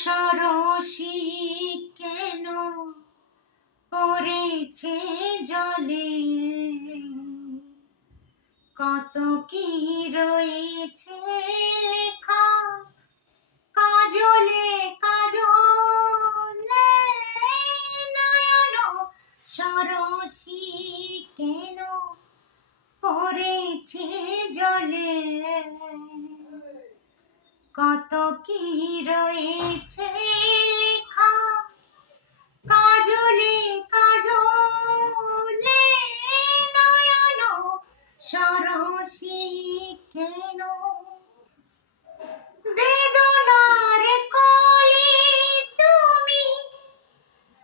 সরসী কেন পড়েছে জলে, কত কি রয়েছে লেখা কাজলে কাজলে। নয়ন সরসী কেন পড়েছে জলে, কত কি রয়েছে লেখা কাজলে কাজলে। নয়ন সরসী কেন বেদনার কলি তুমি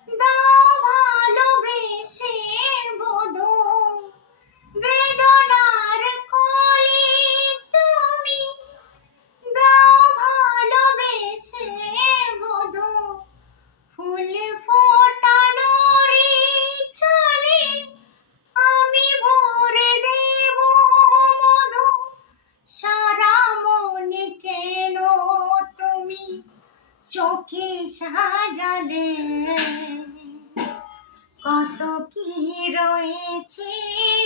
দাও ভালোবেসে বধূ, বেদনার কলি তুমি দাও ভালোবেসে বধূ। ফুল ফোটানোর চলে আমি ভরে দেব মধু, সারা মনে কেন তুমি চোখে সাজালে, কত কি রয়েছে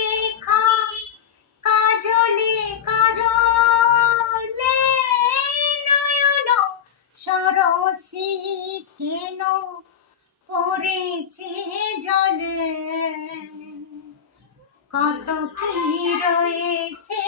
লেখা কাজলে কাজলে। নয়ন সরসী কেন পড়েছে জলে, কত কি রয়েছে